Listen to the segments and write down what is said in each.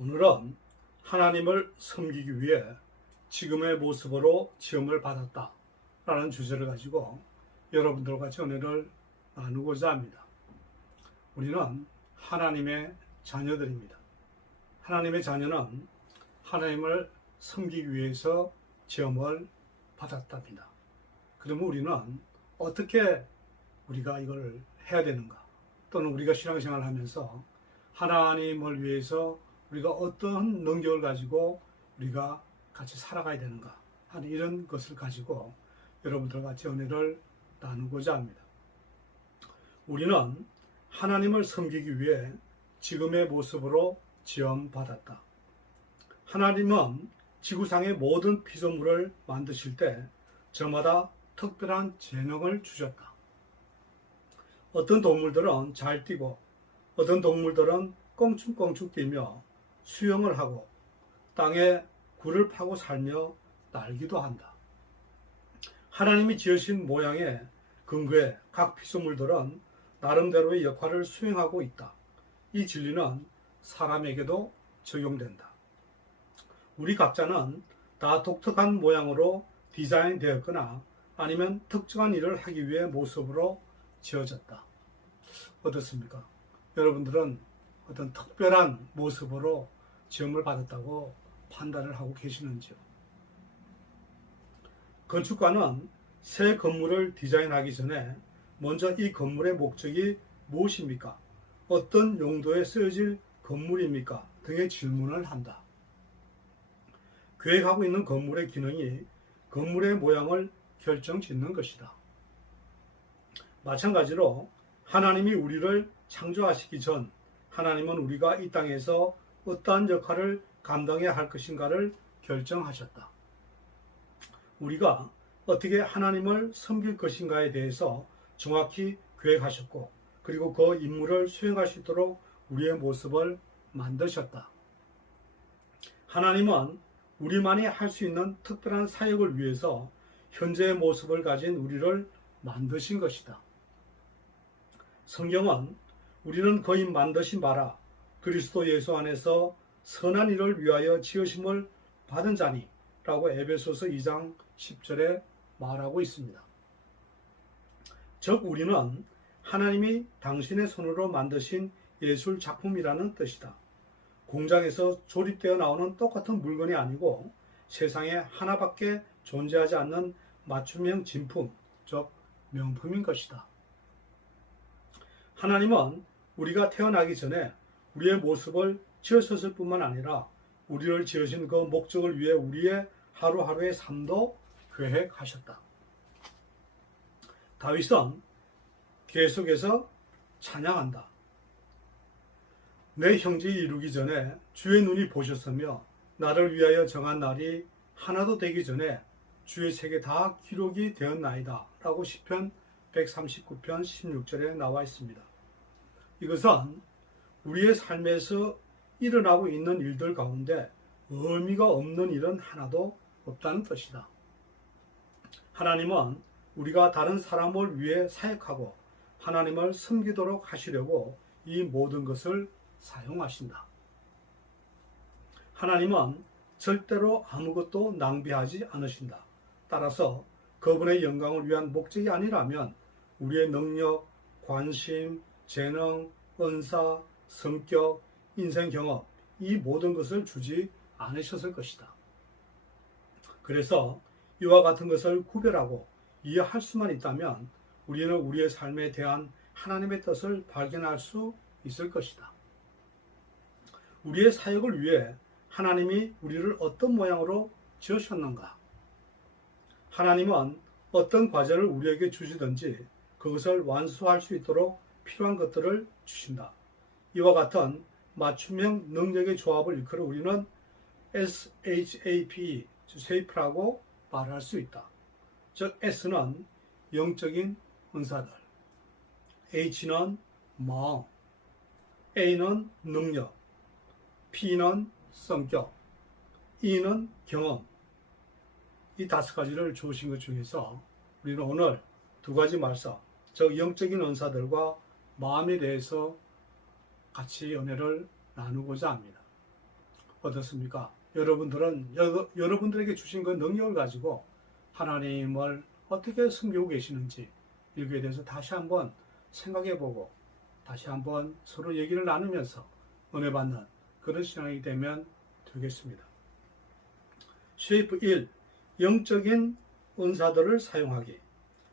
오늘은 하나님을 섬기기 위해 지금의 모습으로 지음을 받았다 라는 주제를 가지고 여러분들과 같이 은혜를 나누고자 합니다. 우리는 하나님의 자녀들입니다. 하나님의 자녀는 하나님을 섬기기 위해서 지음을 받았답니다. 그러면 우리는 어떻게 우리가 이걸 해야 되는가, 또는 우리가 신앙생활을 하면서 하나님을 위해서 우리가 어떤 능력을 가지고 우리가 같이 살아가야 되는가 하는 이런 것을 가지고 여러분들과 같이 은혜를 나누고자 합니다. 우리는 하나님을 섬기기 위해 지금의 모습으로 지음받았다. 하나님은 지구상의 모든 피조물을 만드실 때 저마다 특별한 재능을 주셨다. 어떤 동물들은 잘 뛰고, 어떤 동물들은 껑충껑충 뛰며 수영을 하고 땅에 굴을 파고 살며 날기도 한다. 하나님이 지으신 모양의 근거에 각 피조물들은 나름대로의 역할을 수행하고 있다. 이 진리는 사람에게도 적용된다. 우리 각자는 다 독특한 모양으로 디자인되었거나 아니면 특정한 일을 하기 위해 모습으로 지어졌다. 어떻습니까? 여러분들은 어떤 특별한 모습으로 지음을 받았다고 판단을 하고 계시는지요? 건축가는 새 건물을 디자인하기 전에 먼저 이 건물의 목적이 무엇입니까? 어떤 용도에 쓰여질 건물입니까? 등의 질문을 한다. 계획하고 있는 건물의 기능이 건물의 모양을 결정짓는 것이다. 마찬가지로 하나님이 우리를 창조하시기 전 하나님은 우리가 이 땅에서 어떠한 역할을 감당해야 할 것인가를 결정하셨다. 우리가 어떻게 하나님을 섬길 것인가에 대해서 정확히 계획하셨고, 그리고 그 임무를 수행할 수 있도록 우리의 모습을 만드셨다. 하나님은 우리만이 할 수 있는 특별한 사역을 위해서 현재의 모습을 가진 우리를 만드신 것이다. 성경은 우리는 그의 만드신 바라 그리스도 예수 안에서 선한 일을 위하여 지으심을 받은 자니 라고 에베소서 2장 10절에 말하고 있습니다. 즉 우리는 하나님이 당신의 손으로 만드신 예술 작품이라는 뜻이다. 공장에서 조립되어 나오는 똑같은 물건이 아니고 세상에 하나밖에 존재하지 않는 맞춤형 진품, 즉 명품인 것이다. 하나님은 우리가 태어나기 전에 우리의 모습을 지으셨을 뿐만 아니라 우리를 지으신 그 목적을 위해 우리의 하루하루의 삶도 계획하셨다. 다윗은 계속해서 찬양한다. 내 형제를 이루기 전에 주의 눈이 보셨으며 나를 위하여 정한 날이 하나도 되기 전에 주의 책에 다 기록이 되었나이다 라고 시편 139편 16절에 나와 있습니다. 이것은 우리의 삶에서 일어나고 있는 일들 가운데 의미가 없는 일은 하나도 없다는 뜻이다. 하나님은 우리가 다른 사람을 위해 사역하고 하나님을 섬기도록 하시려고 이 모든 것을 사용하신다. 하나님은 절대로 아무것도 낭비하지 않으신다. 따라서 그분의 영광을 위한 목적이 아니라면 우리의 능력, 관심, 재능, 은사, 성격, 인생 경험, 이 모든 것을 주지 않으셨을 것이다. 그래서 이와 같은 것을 구별하고 이해할 수만 있다면 우리는 우리의 삶에 대한 하나님의 뜻을 발견할 수 있을 것이다. 우리의 사역을 위해 하나님이 우리를 어떤 모양으로 지으셨는가? 하나님은 어떤 과제를 우리에게 주시든지 그것을 완수할 수 있도록 필요한 것들을 주신다. 이와 같은 맞춤형 능력의 조합을 일컬어 우리는 SHAPE, SHAPE라고 말할 수 있다. 즉 S는 영적인 은사들, H는 마음, A는 능력, P는 성격, E는 경험. 이 5가지를 주신 것 중에서 우리는 오늘 2가지 말씀, 즉 영적인 은사들과 마음에 대해서 같이 은혜를 나누고자 합니다. 어떻습니까? 여러분들은 여러분들에게 주신 그 능력을 가지고 하나님을 어떻게 섬기고 계시는지 여기에 대해서 다시 한번 생각해 보고 다시 한번 서로 얘기를 나누면서 은혜 받는 그런 신앙이 되면 되겠습니다. 쉐이프 1. 영적인 은사들을 사용하기.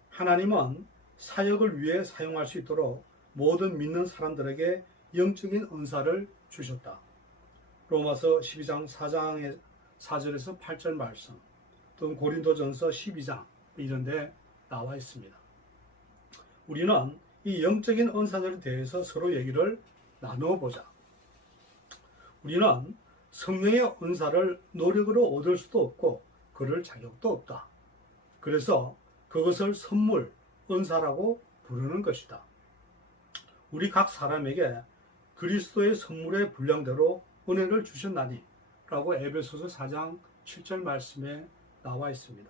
하나님은 사역을 위해 사용할 수 있도록 모든 믿는 사람들에게 영적인 은사를 주셨다. 로마서 12장 4장의 4절에서 8절 말씀, 또는 고린도전서 12장 이런 데 나와 있습니다. 우리는 이 영적인 은사들에 대해서 서로 얘기를 나누어 보자. 우리는 성령의 은사를 노력으로 얻을 수도 없고 그럴 자격도 없다. 그래서 그것을 선물, 은사라고 부르는 것이다. 우리 각 사람에게 그리스도의 선물의 분량대로 은혜를 주셨나니 라고 에베소서 4장 7절 말씀에 나와 있습니다.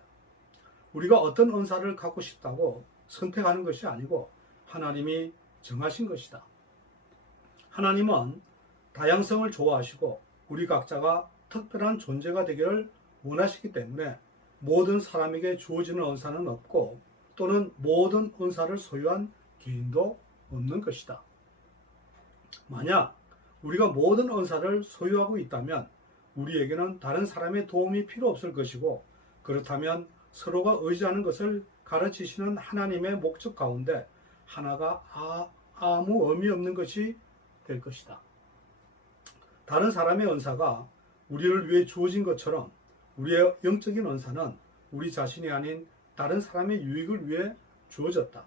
우리가 어떤 은사를 갖고 싶다고 선택하는 것이 아니고 하나님이 정하신 것이다. 하나님은 다양성을 좋아하시고 우리 각자가 특별한 존재가 되기를 원하시기 때문에 모든 사람에게 주어지는 은사는 없고 또는 모든 은사를 소유한 개인도 없는 것이다. 만약 우리가 모든 은사를 소유하고 있다면 우리에게는 다른 사람의 도움이 필요 없을 것이고 그렇다면 서로가 의지하는 것을 가르치시는 하나님의 목적 가운데 하나가 아무 의미 없는 것이 될 것이다. 다른 사람의 은사가 우리를 위해 주어진 것처럼 우리의 영적인 은사는 우리 자신이 아닌 다른 사람의 유익을 위해 주어졌다.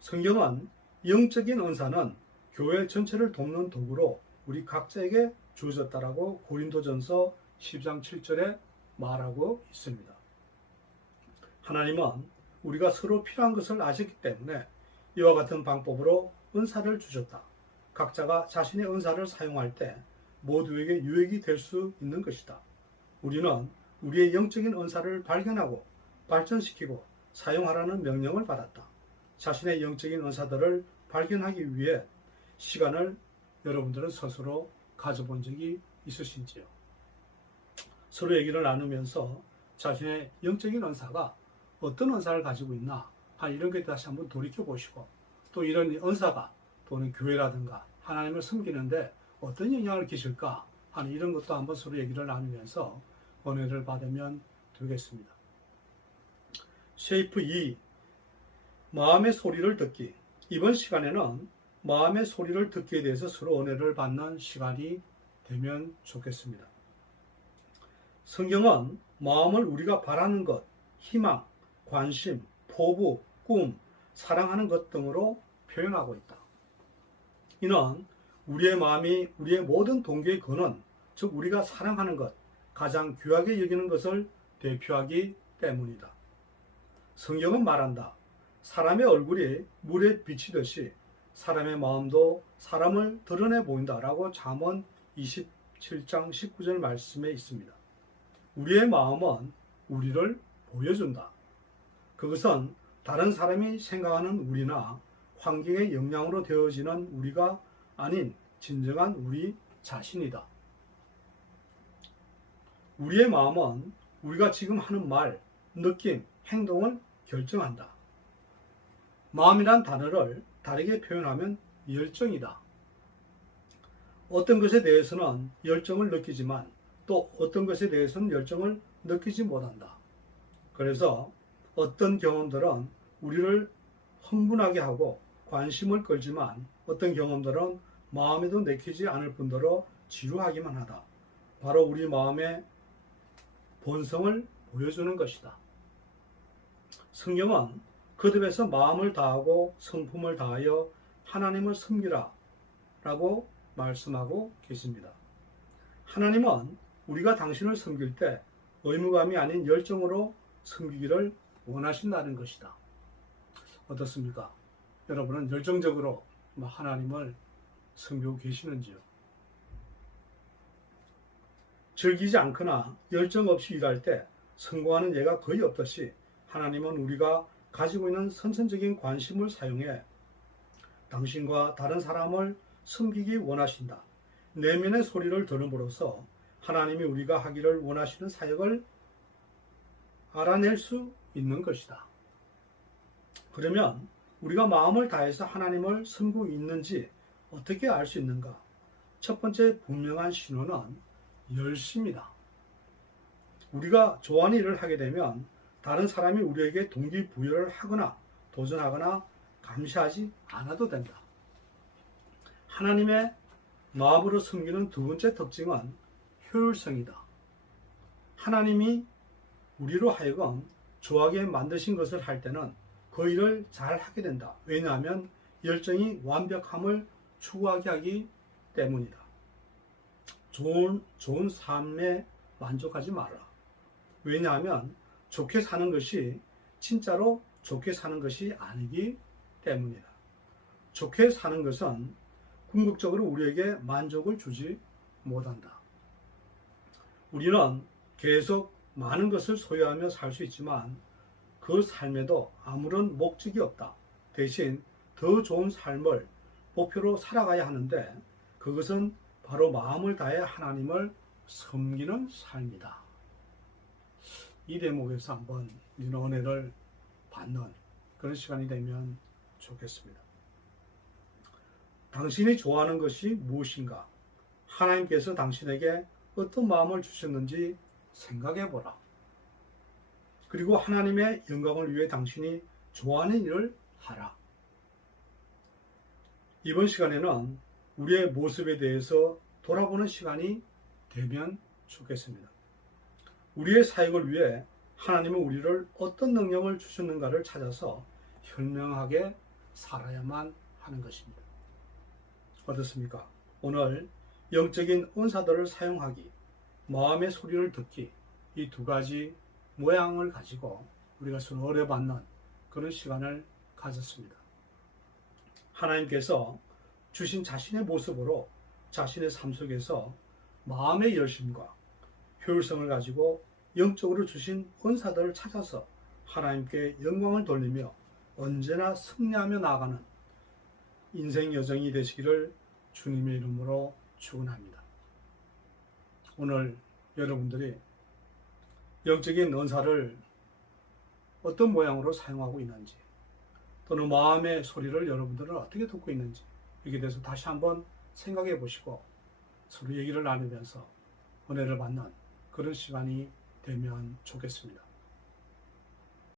성경은 영적인 은사는 교회 전체를 돕는 도구로 우리 각자에게 주어졌다라고 고린도전서 10장 7절에 말하고 있습니다. 하나님은 우리가 서로 필요한 것을 아셨기 때문에 이와 같은 방법으로 은사를 주셨다. 각자가 자신의 은사를 사용할 때 모두에게 유익이 될 수 있는 것이다. 우리는 우리의 영적인 은사를 발견하고 발전시키고 사용하라는 명령을 받았다. 자신의 영적인 은사들을 발견하기 위해 시간을 여러분들은 스스로 가져본 적이 있으신지요? 서로 얘기를 나누면서 자신의 영적인 은사가 어떤 은사를 가지고 있나 이런 게 다시 한번 돌이켜 보시고 또 이런 은사가 또는 교회라든가 하나님을 섬기는데 어떤 영향을 끼칠까 하는 이런 것도 한번 서로 얘기를 나누면서 은혜를 받으면 되겠습니다. 쉐이프 2. 마음의 소리를 듣기. 이번 시간에는 마음의 소리를 듣기에 대해서 서로 은혜를 받는 시간이 되면 좋겠습니다. 성경은 마음을 우리가 바라는 것, 희망, 관심, 포부, 꿈, 사랑하는 것 등으로 표현하고 있다. 이는 우리의 마음이 우리의 모든 동기의 근원, 즉 우리가 사랑하는 것, 가장 귀하게 여기는 것을 대표하기 때문이다. 성경은 말한다. 사람의 얼굴이 물에 비치듯이 사람의 마음도 사람을 드러내 보인다라고 잠언 27장 19절 말씀에 있습니다. 우리의 마음은 우리를 보여준다. 그것은 다른 사람이 생각하는 우리나 환경의 영향으로 되어지는 우리가 아닌 진정한 우리 자신이다. 우리의 마음은 우리가 지금 하는 말, 느낌, 행동을 결정한다. 마음이란 단어를 다르게 표현하면 열정이다. 어떤 것에 대해서는 열정을 느끼지만 또 어떤 것에 대해서는 열정을 느끼지 못한다. 그래서 어떤 경험들은 우리를 흥분하게 하고 관심을 끌지만 어떤 경험들은 마음에도 내키지 않을 뿐더러 지루하기만 하다. 바로 우리 마음의 본성을 보여주는 것이다. 성경은 거듭에서 마음을 다하고 성품을 다하여 하나님을 섬기라 라고 말씀하고 계십니다. 하나님은 우리가 당신을 섬길 때 의무감이 아닌 열정으로 섬기기를 원하신다는 것이다. 어떻습니까? 여러분은 열정적으로 하나님을 섬기고 계시는지요? 즐기지 않거나 열정 없이 일할 때 성공하는 예가 거의 없듯이 하나님은 우리가 가지고 있는 선천적인 관심을 사용해 당신과 다른 사람을 섬기기 원하신다. 내면의 소리를 들음으로써 하나님이 우리가 하기를 원하시는 사역을 알아낼 수 있는 것이다. 그러면 우리가 마음을 다해서 하나님을 섬기고 있는지 어떻게 알 수 있는가? 첫 번째 분명한 신호는 열심이다. 우리가 좋아하는 일을 하게 되면 다른 사람이 우리에게 동기부여를 하거나 도전하거나 감시하지 않아도 된다. 하나님의 마음으로 섬기는 두 번째 특징은 효율성이다. 하나님이 우리로 하여금 좋아하게 만드신 것을 할 때는 그 일을 잘 하게 된다. 왜냐하면 열정이 완벽함을 추구하게 하기 때문이다. 좋은 삶에 만족하지 마라. 왜냐하면 좋게 사는 것이 진짜로 좋게 사는 것이 아니기 때문이다. 좋게 사는 것은 궁극적으로 우리에게 만족을 주지 못한다. 우리는 계속 많은 것을 소유하며 살 수 있지만 그 삶에도 아무런 목적이 없다. 대신 더 좋은 삶을 목표로 살아가야 하는데 그것은 바로 마음을 다해 하나님을 섬기는 삶이다. 이 대목에서 한번 은혜를 받는 그런 시간이 되면 좋겠습니다. 당신이 좋아하는 것이 무엇인가? 하나님께서 당신에게 어떤 마음을 주셨는지 생각해 보라. 그리고 하나님의 영광을 위해 당신이 좋아하는 일을 하라. 이번 시간에는 우리의 모습에 대해서 돌아보는 시간이 되면 좋겠습니다. 우리의 사역을 위해 하나님은 우리를 어떤 능력을 주셨는가를 찾아서 현명하게 살아야만 하는 것입니다. 어떻습니까? 오늘 영적인 은사들을 사용하기, 마음의 소리를 듣기, 이 두 가지 모양을 가지고 우리가 서로 어뢰받는 그런 시간을 가졌습니다. 하나님께서 주신 자신의 모습으로 자신의 삶 속에서 마음의 열심과 효율성을 가지고 영적으로 주신 은사들을 찾아서 하나님께 영광을 돌리며 언제나 승리하며 나아가는 인생 여정이 되시기를 주님의 이름으로 축원합니다. 오늘 여러분들이 영적인 은사를 어떤 모양으로 사용하고 있는지 또는 마음의 소리를 여러분들은 어떻게 듣고 있는지 여기에 대해서 다시 한번 생각해 보시고 서로 얘기를 나누면서 은혜를 받는 그런 시간이 되면 좋겠습니다.